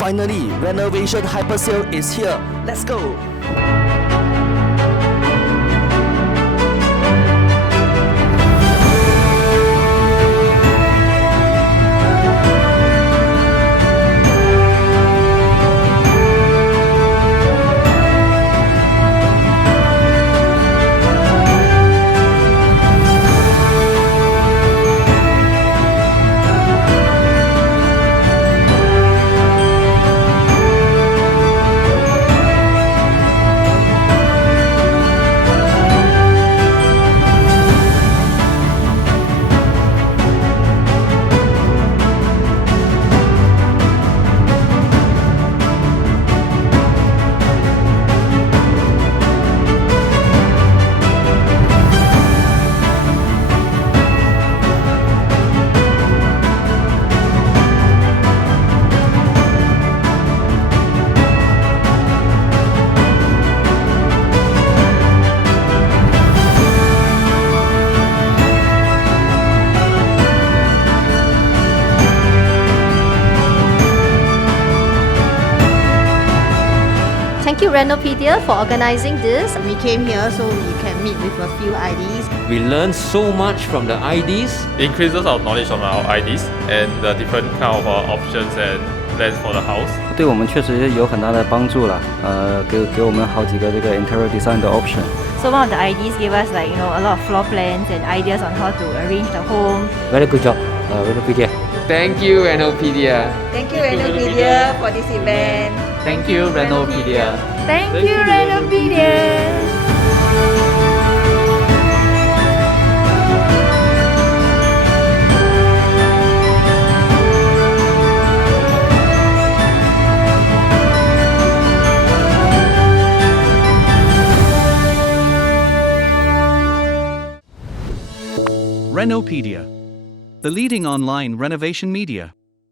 Finally, renovation hypersale is here. Let's go! Thank you Renopedia for organizing this. We came here so we can meet with a few IDs. We learn so much from the IDs. Increases our knowledge on our IDs and the different kind of options and plans for the house. 对我们确实有很大的帮助了，给我们好几个这个 interior design 的 option。 So one of the IDs gave us a lot of floor plans and ideas on how to arrange the home. Very good job, Renopedia. Thank you, Renopedia. Thank you Renopedia for this event. Thank you, Renopedia. Thank you, Renopedia. Renopedia, the leading online renovation media.